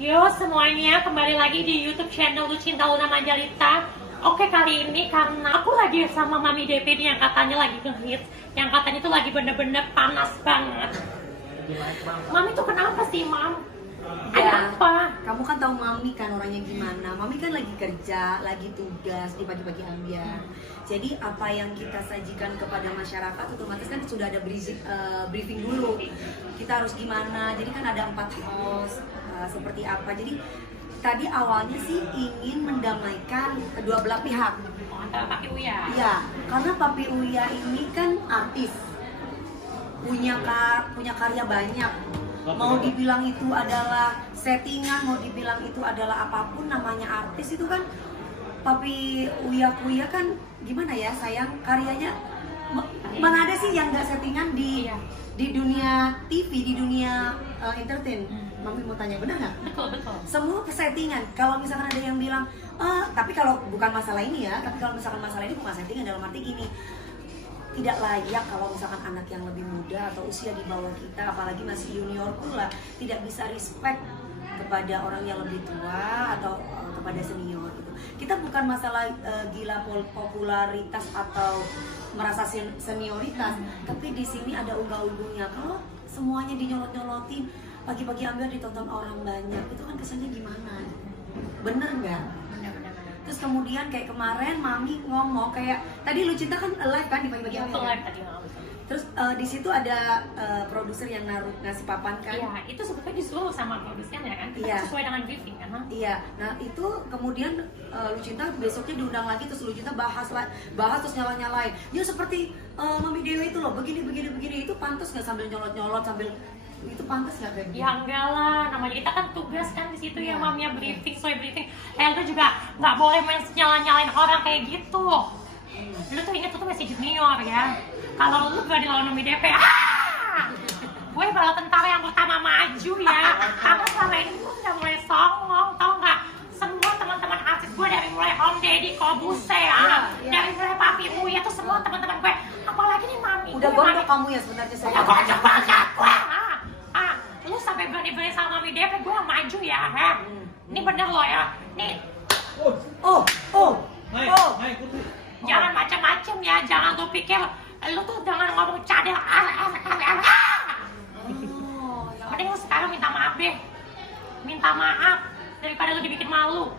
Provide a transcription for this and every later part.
Yo semuanya, kembali lagi di YouTube channel Lucinta Luna Manjalita. Oke, kali ini karena aku lagi sama Mami DP nih yang katanya lagi ngehits, yang katanya tuh lagi bener-bener panas banget. Mami tuh kenapa sih, Mam? Ada apa? Kamu kan tahu Mami kan orangnya gimana. Mami kan lagi kerja, lagi tugas di pagi-pagi ambiar. Jadi apa yang kita sajikan kepada masyarakat otomatis kan sudah ada briefing dulu. Kita harus gimana. Jadi kan ada 4 host seperti apa. Jadi tadi awalnya sih ingin mendamaikan kedua belah pihak. Antara Papi Uya. Iya, karena Papi Uya ini kan artis. Punya karya banyak. Mau dibilang itu adalah settingan, mau dibilang itu adalah apapun namanya artis itu kan Papi Uya kan gimana ya sayang, karyanya mana ada sih yang nggak settingan di dunia TV, di dunia entertain. Mami mau tanya, benar nggak? Betul. Semua settingan. Kalau misalkan ada yang bilang tapi kalau bukan masalah ini ya, tapi kalau misalkan masalah ini bukan settingan dalam arti gini, tidak layak kalau misalkan anak yang lebih muda atau usia di bawah kita, apalagi masih junior pula, tidak bisa respect kepada orang yang lebih tua atau kepada senior gitu. Kita bukan masalah gila popularitas atau merasa senioritas, tapi di sini ada unggah-unggungnya. Kalau semuanya dinyolot-nyolotin, pagi-pagi ambil ditonton orang banyak, itu kan kesannya gimana? Bener nggak? Terus kemudian kayak kemarin Mami ngomong kayak tadi Lucinta kan live kan di pagi-pagi ambil. Live tadi. Terus di situ ada produser yang ngasih papan kan? Iya, itu sebetulnya disuruh sama produsennya kan? Kita sesuai dengan briefing kan? Iya, nah itu kemudian Lucinta besoknya diundang lagi, terus Lucinta bahas terus nyala-nyalain. Dia seperti Mami Dewi itu loh, begini, itu pantas nggak sambil nyolot-nyolot sambil itu pantas nggak kayak gitu? Ya enggak lah, namanya kita kan tugas kan di situ ya, Mamnya briefing, sesuai briefing. Lu juga nggak boleh main nyalain orang kayak gitu. Lu tuh inget tuh masih junior ya. Kalau lu berani lawan Mami DP, gue bala tentara yang pertama maju ya. Karena selama ini gue udah mulai songong, tau nggak? Semua teman-teman artis gue dari mulai Om Deddy, Kobuse ya, dari mulai Papi Uya tuh semua teman-teman gue. Apalagi nih Mami. Udah gondok kamu ya sebenarnya saya. Udah gondok banget gue. Lu sampai berani-berani sama Mami DP, gue yang maju ya. Ini bener lo ya. Nih. Jangan macam-macam ya, jangan lu pikir lu tuh jangan ngomong cadel mending lu sekarang minta maaf deh, minta maaf daripada lu dibikin malu.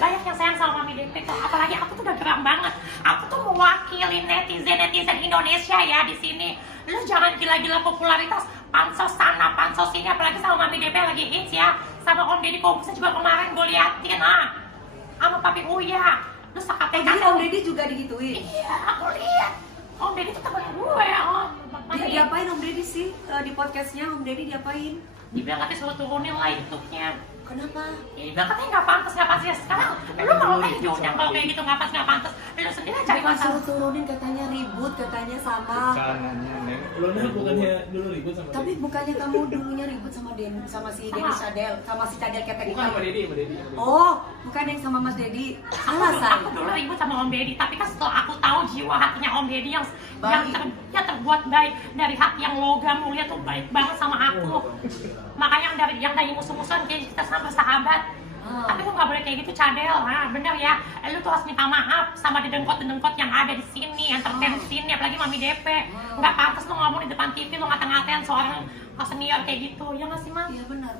Banyak yang sayang sama Mami DP, apalagi aku tuh udah geram banget. Aku tuh mewakili netizen Indonesia ya di sini. Lu jangan gila-gila popularitas, pansos sana, pansos sini, apalagi sama Mami DP lagi hits ya. Sama Om Deddy Kobuse juga kemarin gue liatin sama Papi Uya. Lu sakatnya jadi Om Deddy juga digituin? Iya, aku lihat. Om Deddy tuh temen gue ya, Dia diapain Om Deddy sih di podcastnya? Om Deddy diapain? Dibilang katanya suruh turunin lah YouTube-nya. Kenapa? Ya dibilang katanya nggak pantas ya sekarang. Lu mau kayak diundang kalau kayak gitu nggak pantas. Lu sendiri cari masalah. Suruh turunin katanya ribut, katanya sama. Luna bukannya dulu ribut sama Tapi bukannya kamu dulunya ribut sama si Denny Cadel, sama si Cadel ketek itu? Bukan sama Deddy. Oh, bukan yang sama Mas Deddy. Alasan. Aku dulu ribut sama Om Deddy, tapi kan setelah aku tahu jiwa hatinya Om Deddy yang terbuat baik dari hati yang logam mulia tuh baik banget sama aku. Makanya yang dari musuh-musuhan kita sama sahabat. Tapi lu nggak boleh kayak gitu Cadel, bener ya. Lu tuh harus minta maaf sama dedengkot yang ada di sini, entertain di sini, apalagi Mami DP. Nggak pantas lu ngomong di depan TV, lu ngata-ngatain seorang senior kayak gitu, ya nggak sih Mam? Iya benar.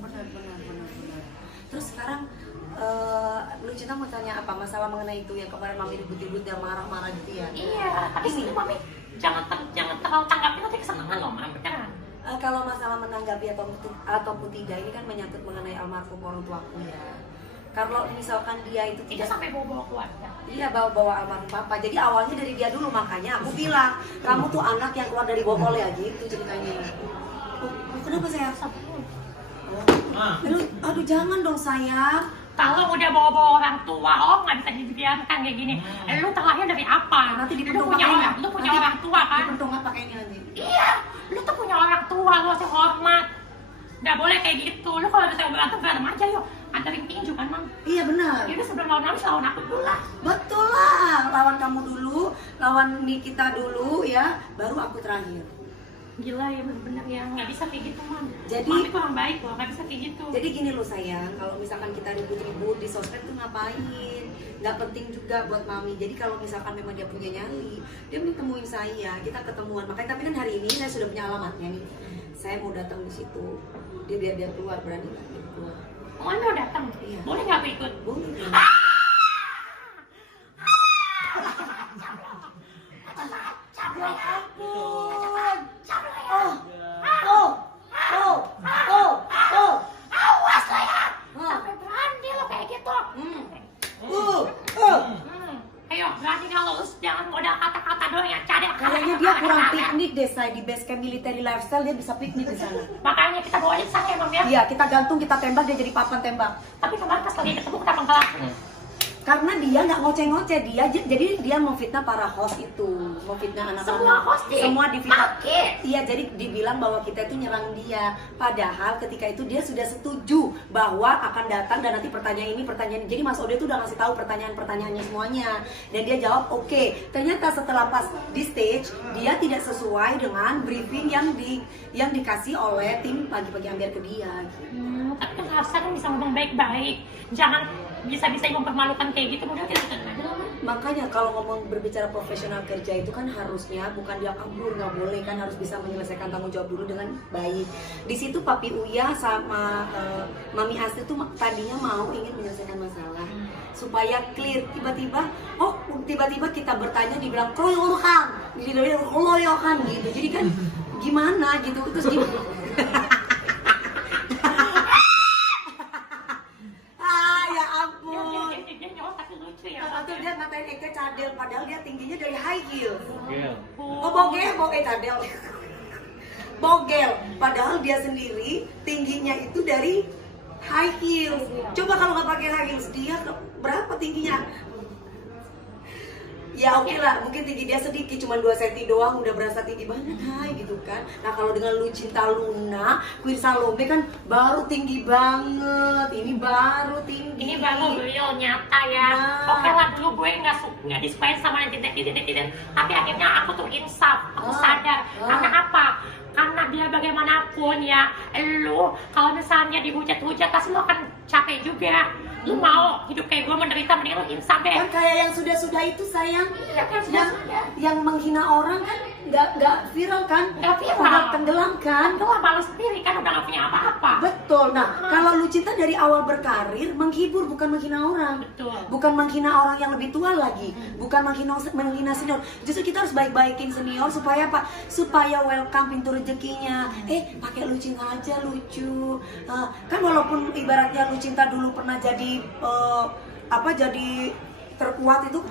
Terus sekarang Lucinta mau tanya apa? Masalah mengenai itu yang kemarin Mami ribut-ribut dan marah-marah gitu ya? Iya, tapi sini Mami jangan terlalu tanggapin nanti kesenangan loh Mam, beneran. Kalau masalah menanggapi ataupun tidak ini kan menyangkut mengenai almarhum orang tuaku ya. Kalau misalkan dia itu Tidak sampai bawa-bawa keluarga. Iya, bawa almarhum papa. Jadi awalnya dari dia dulu, makanya aku bilang kamu tuh anak yang keluar dari bokol ya gitu ceritanya. Kenapa sayang? Aduh jangan dong sayang. Kalau udah bawa-bawa orang tua, nggak bisa dibiarkan kayak gini. Lu terlahir dari apa? Nanti lu punya orang tua kan? Dipentung pakai ini nanti. Iya, lu tuh punya orang tua, lu harus hormat. Nggak boleh kayak gitu. Lu kalau misalnya berantem aja yuk. Antarin tinju kan Mam? Iya benar. Yaudah sebelum lawan aku dulu lah. Betul lah, lawan kamu dulu, lawan Nikita dulu ya, baru aku terakhir. Gila ya, bener-bener ya, nggak bisa kayak gitu man. Jadi- Mami kurang baik loh, nggak bisa kayak gitu. Jadi gini loh sayang, kalau misalkan kita ribut-ribut di sosmed tuh ngapain? Nggak penting juga buat mami. Jadi kalau misalkan memang dia punya nyali, dia mending temuin saya, kita ketemuan. Makanya tapi kan hari ini saya sudah punya alamatnya nih. Saya mau datang di situ. Dia biar dia keluar, berani nggak dia keluar? Mami mau datang, Iya. boleh nggak aku ikut? Boleh. Ya ampun. Oh. Awas lo ya, Hah. sampai berani lo kayak gitu. Ayo, berani kalau lu jangan modal kata-kata doang ya, cadel. Kayaknya dia kurang piknik deh, saya di base camp military lifestyle dia bisa piknik di sana. Makanya kita bawa aja sake mam ya. Iya, kita gantung, kita tembak, dia jadi papan tembak. Tapi kemarin pas lagi ketemu kenapa nggak laku? Karena dia nggak ngoceh-ngoceh, jadi dia memfitnah para host itu, memfitnah anak-anak. Semua host nih? Semua difitnah. Pakai. Iya, jadi dibilang bahwa kita itu nyerang dia. Padahal ketika itu dia sudah setuju bahwa akan datang dan nanti pertanyaan ini, pertanyaan ini. Jadi Mas Ode itu udah ngasih tahu pertanyaan-pertanyaannya semuanya. Dan dia jawab oke. Ternyata setelah pas di stage, dia tidak sesuai dengan briefing yang dikasih oleh tim pagi-pagi ambil ke dia. Tapi kan harusnya kan bisa ngomong baik-baik. Jangan bisa-bisa mempermalukan kayak gitu, udah kita aja lah. Makanya kalau ngomong berbicara profesional kerja itu kan harusnya bukan dia kabur, nggak boleh kan, harus bisa menyelesaikan tanggung jawab dulu dengan baik. Di situ Papi Uya sama Mami Astri tuh tadinya mau ingin menyelesaikan masalah supaya clear. Tiba-tiba kita bertanya dibilang keroyokan, gitu. Jadi kan gimana gitu, terus gini. Ya ampun. Dia nyolot tapi lucu ya. Atau dia ngatain Eke cadel, padahal dia tingginya dari high heel. Gel. Oh bogel cadel. Bogel, padahal dia sendiri tingginya itu dari high heels. Coba kalau nggak pakai high heels, dia berapa tingginya? Ya oke lah, mungkin tinggi dia sedikit, cuma 2 cm doang udah berasa tinggi banget, hai gitu kan. Nah kalau dengan Lucinta Luna, Queen Salome kan baru tinggi banget, ini baru tinggi. Ini baru beliau nyata ya. Nah. Oke lah, dulu gue nggak disukain sama netizen, tapi akhirnya aku tuh insaf, aku sadar. Karena apa? Karena dia bagaimanapun ya, lu kalau misalnya dihujat-hujat pasti lu akan capek juga. Lu mau hidup kayak gue menderita, mending lu insaf deh. Kan kayak yang sudah-sudah itu sayang, Iya kan, sudah-sudah. yang menghina orang kan nggak viral kan, Nggak viral. udah tenggelam kan. Lu malu sendiri kan, udah gak punya apa-apa. Betul. Nah, kalau Lucinta dari awal berkarir menghibur, bukan menghina orang. Betul. Bukan menghina orang yang lebih tua lagi, bukan menghina senior. Justru kita harus baik-baikin senior supaya apa? Supaya welcome pintu rezekinya. Pakai Lucinta aja lucu. Kan walaupun ibaratnya Lucinta dulu pernah jadi jadi terkuat itu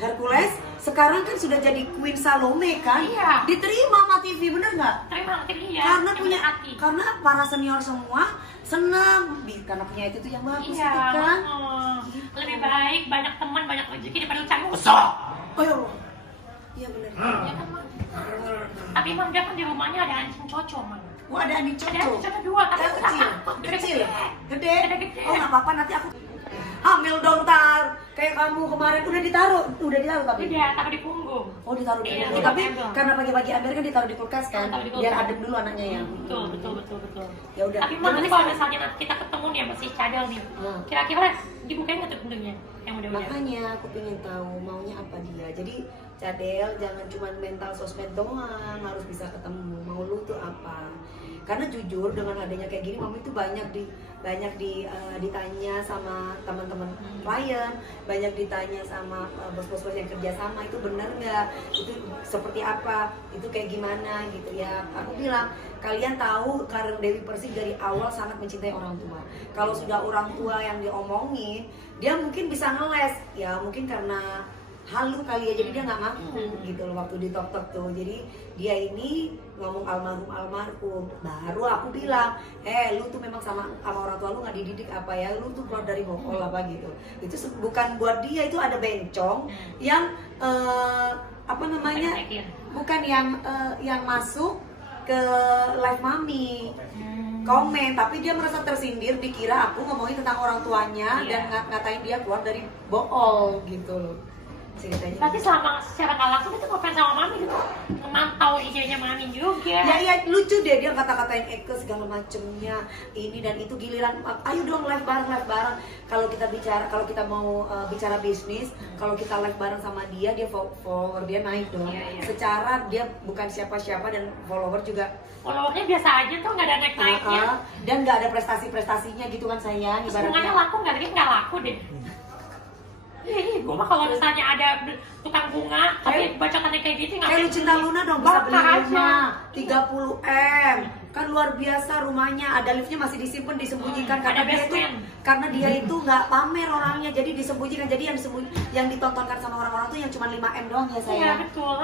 Hercules, sekarang kan sudah jadi Queen Salome kan? Iya. Diterima sama TV, bener nggak? Terima kasih ya. Karena yang punya hati. karena para senior semua senang karena punya itu tuh yang bagus Iya, gitu kan. lebih baik banyak teman, banyak rezeki daripada lu cari musuh. Oh ya Allah. Iya benar. Ya kan, Mam? Tapi Mam, dia kan di rumahnya ada anjing cocok, Mam. Gua ada anjing Ada cocok. anjing cocok 2, tapi Yang aku kecil. takut. Kecil. Gede. Gede. Oh nggak apa-apa, nanti aku hamil dong tar. Kayak kamu kemarin udah ditaruh tapi. Udah, taruh di punggung. Oh ditaruh di Iya, kulkas. di Tapi kulkas. karena pagi-pagi Amber kan ditaruh di kulkas kan, Taruh di kulkas. biar adem dulu anaknya ya. Betul. Ya udah. Tapi Mam, Gimana nanti kalau sih? misalnya nanti kita ketemu nih sama si Cadel nih, kira-kira dibukain nggak tuh pintunya yang udah-udah? Makanya aku pengen tahu maunya apa dia. Jadi Cadel jangan cuma mental sosmed doang, harus bisa ketemu. Mau lu tuh apa? Karena jujur dengan adanya kayak gini, mami tuh banyak ditanya sama teman-teman klien, banyak ditanya sama bos-bos yang kerja sama, itu benar nggak? Itu seperti apa? Itu kayak gimana gitu ya? Aku bilang kalian tahu Karen Dewi Persik dari awal sangat mencintai orang tua. Kalau sudah orang tua yang diomongin, dia mungkin bisa ngeles, ya mungkin karena halu kali ya, jadi dia nggak ngaku gitu loh waktu di tok tuh. Jadi dia ini ngomong almarhum, baru aku bilang, lu tuh memang sama orang tua lu nggak dididik apa ya, lu tuh keluar dari bokol apa gitu. Itu bukan buat dia, itu ada bencong yang apa namanya, bukan yang masuk ke live mami komen, tapi dia merasa tersindir, dikira aku ngomongin tentang orang tuanya dan ngatain dia keluar dari bool gitu loh. ceritanya. Berarti selama secara nggak langsung itu ngefans sama mami gitu, memantau IG-nya mami juga. Ya iya lucu deh dia kata-katain Eke segala macemnya ini dan itu giliran ayo dong live bareng. Kalau kita mau bicara bisnis, kalau kita live bareng sama dia follower dia naik dong. Iya. Secara dia bukan siapa-siapa dan follower juga Followernya biasa aja tuh, nggak ada naik-naiknya. dan nggak ada prestasi-prestasinya gitu kan sayang. Terus bunganya laku nggak? Dia nggak laku deh. Iya, gue mah kalau misalnya ada tukang bunga, tapi bacotannya kayak gitu nggak. Kayak Lucinta Luna dong bisa beli Bakar rumah 30M. Kan luar biasa rumahnya, ada liftnya masih disimpan disembunyikan Ada karena dia itu nggak pamer orangnya, jadi disembunyikan. Jadi yang ditontonkan sama orang-orang tuh yang cuma 5M doang ya Iya sayang. betul.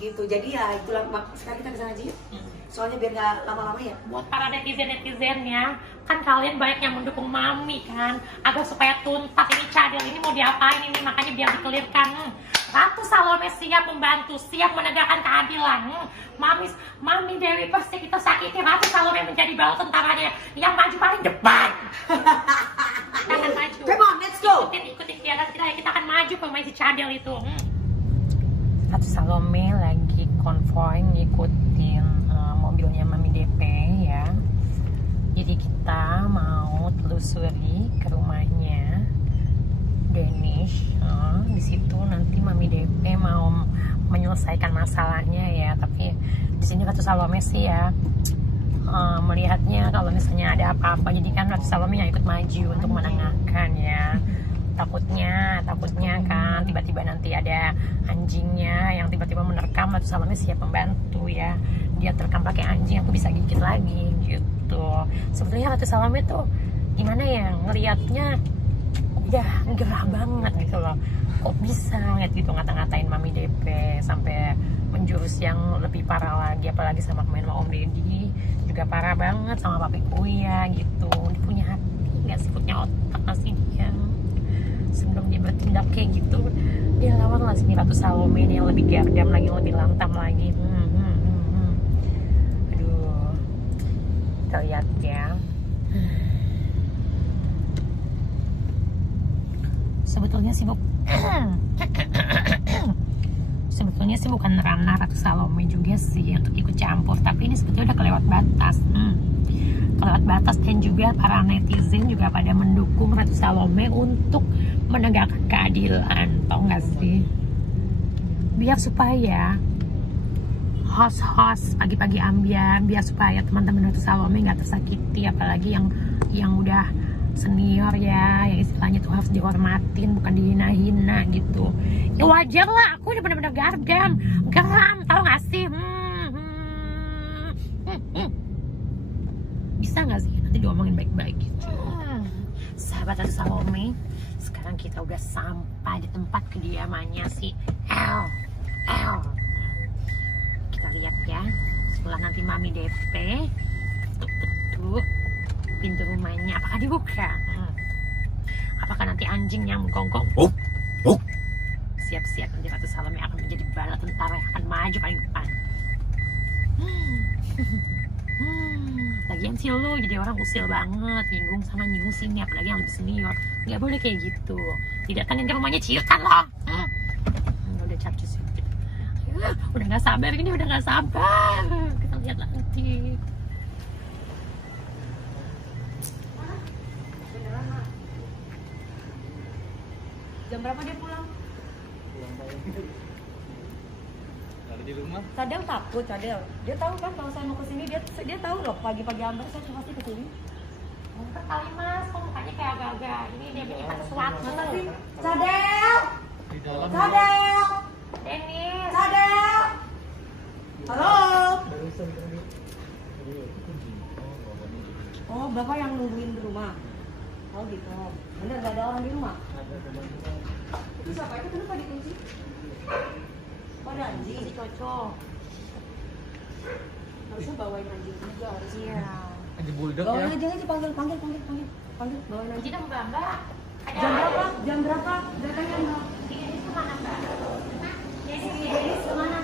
Gitu. Jadi ya itulah sekarang kita kesana aja yuk. Soalnya biar nggak lama-lama ya. Buat para netizen-netizennya, kan kalian banyak yang mendukung mami kan, agar supaya tuntas ini cadel ini mau diapain ini, makanya biar dikelirkan. Ratu Salome siap membantu, siap menegakkan keadilan. Mami Dewi pasti kita sakiti, Ratu Salome menjadi bala tentaranya yang maju paling depan. Kita akan maju. Come on, let's go. Ikutin piala kita akan maju pemain si cadel itu. Ratu Salome lagi konvoy ngikutin mobilnya Mami DP ya. Jadi kita mau telusuri ke rumahnya Danish. Di situ nanti Mami DP mau menyelesaikan masalahnya ya. Tapi di sini Ratu Salome sih ya melihatnya kalau misalnya ada apa-apa, jadi kan Ratu Salome yang ikut maju untuk menengahkan ya. Takutnya kan tiba-tiba nanti ada anjingnya yang tiba-tiba menerkam, Ratu Salome siap membantu ya. Dia terekam pakai anjing, aku bisa gigit lagi gitu. Sebetulnya Ratu Salome tuh gimana ya, ngelihatnya udah gerah banget gitu loh. Kok bisa ngeliat gitu ngata-ngatain Mami DP sampai menjurus yang lebih parah lagi, apalagi sama pemain Om Deddy juga parah banget, sama Papi Kuya gitu. Dia punya hati nggak sih, punya otak nggak sih dia? Sebelum dia bertindak kayak gitu, dia lawan lah sini Ratu Salome ini yang lebih gardam lagi, yang lebih lantam lagi. Aduh, kita lihat ya. Sebetulnya sih bukan ranah Ratu Salome juga sih untuk ikut campur, tapi ini sebetulnya udah kelewat batas. Kelewat batas, dan juga para netizen juga pada mendukung Ratu Salome untuk menegakkan keadilan, tau gak sih? Biar supaya host pagi-pagi ambiar, biar supaya teman-teman Ratu Salome nggak tersakiti, apalagi yang udah senior ya, yang istilahnya tuh harus dihormatin, bukan dihina-hina gitu. Ya wajar lah, aku udah bener-bener geram, tau gak sih? Bisa gak sih nanti diomongin baik-baik gitu. Sahabat Ratu Salome, sekarang kita udah sampai di tempat kediamannya si El. Kita lihat ya, setelah nanti Mami DP tuh pintu rumahnya, apakah dibuka? Apakah nanti anjing yang menggonggong? Siap-siap, nanti Ratu Salome akan menjadi bala tentara yang akan maju paling depan. Lagian sih lo jadi orang usil banget, nyinggung sana nyinggung sini, apalagi yang lebih senior. Nggak boleh kayak gitu. Didatangin ke rumahnya ciutan lo. Udah capcus. Udah nggak sabar ini, udah nggak sabar. Kita lihat nanti. Jam berapa dia pulang? Ada di rumah. Cadel takut, Cadel. Dia tahu kan kalau saya mau kesini, dia tahu loh pagi-pagi ambar saya pasti kesini. Bentar kali mas, kok mukanya kayak agak-agak ini dia menyimpan sesuatu. Masa sih? Cadel! Di dalam. Cadel! Dennis. Cadel! Halo? Oh, Bapak yang nungguin di rumah? Oh gitu. Bener gak ada orang di rumah? Itu siapa itu kenapa dikunci? Oh, ada anjing. Si cocok. Harusnya bawain anjing juga harusnya. Iya. Anjing bulldog Bawain ya. aja panggil. Bawain aja. Kita mbak mbak. Jam berapa? Jam berapa? Datanya Mbak. Dennis kemana mbak? Si Dennis kemana?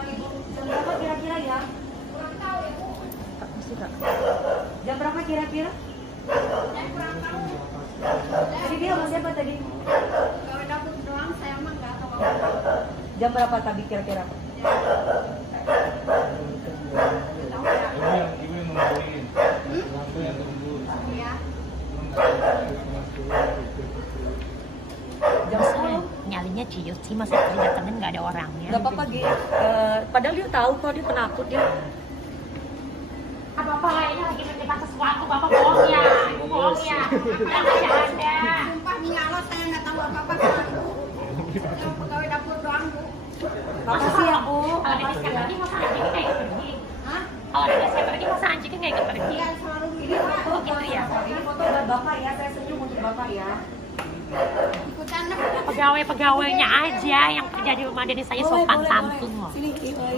Ibu. Jam berapa kira-kira ya? Kurang tahu ya bu. Jam berapa kira-kira? Tadi dia sama siapa tadi? Kalau dapur doang saya mah nggak tahu Jam berapa tadi kira-kira? Ibu yang nungguin. Aku yang tunggu. Jam 10. Nyalinya ciut sih, masa datangin nggak ada orangnya. Gak apa-apa Gi. Padahal dia tahu kok, dia penakut dia. Bapak kayaknya lagi mendebat sesuatu, Bapak bohong ya, Ibu bohong ya. Yang tidak ada. Sumpah nih Allah, saya nggak tahu apa-apa sama Bu. Yang pegawai dapur doang Bu. Makasih ya Bu. Kalau dia saya pergi, masa anjingnya nggak ikut pergi? Hah? Kalau dia saya pergi, masa anjingnya nggak ikut pergi? Dia selalu gini Pak. Oh gitu ya. Ini foto buat Bapak ya, saya senyum untuk Bapak ya. Ikutan Pegawai-pegawainya aja yang kerja di rumah Denny saya sopan santun loh. Sini,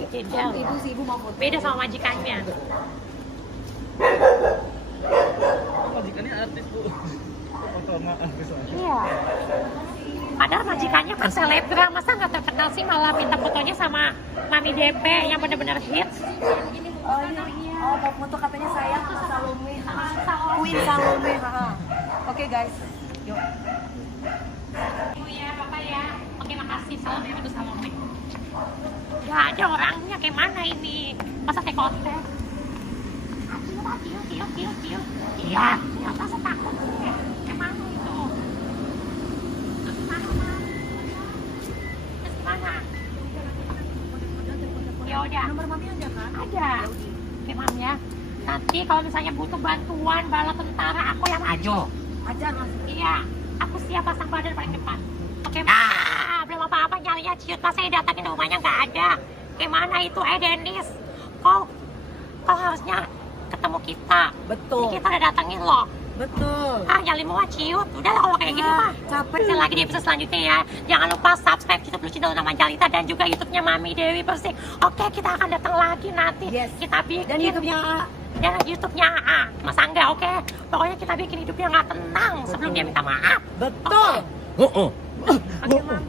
Beda loh. Ibu sih, Ibu mau foto. Beda sama majikannya. Majikannya artis, Bu. Foto sama artis aja. Iya. Padahal majikannya kan selebgram, masa nggak terkenal sih malah minta fotonya sama Mami DP yang bener-bener hits. Oh ini, oh mau foto katanya saya sama Salome. Queen Salome. Oke guys, yuk. Ibu ya, Bapak ya. Oke, makasih. Salam ya untuk Salome. Gak ada orangnya, kayak mana ini? Masa take konten? Iya, ya masa takut. Kayak mana itu? Terus gimana? Ya udah. Nomor Mami ada kan? Ada. Oke, Mam ya. Nanti kalau misalnya butuh bantuan bala tentara, aku yang maju. Ajar Mas. Iya, aku siap pasang badan paling depan. Oke, belum apa-apa nyalinya ciut. Masa yang datangin rumahnya nggak ada. Gimana itu, Dennis? Kau harusnya ketemu kita. Betul. Ini kita udah datangin loh. Betul. Nyali mau ciut. Udah lah kalau kayak gitu mah. Capek. Masih lagi di episode selanjutnya ya. Jangan lupa subscribe YouTube Lucinta Luna Manjalita dan juga YouTube-nya Mami Dewi Persik. Oke, kita akan datang lagi nanti. Yes. Kita bikin. Dan YouTube-nya Dan YouTube-nya Mas Angga, oke? Pokoknya kita bikin hidupnya nggak tenang sebelum dia minta maaf. betul. Oke, Mam.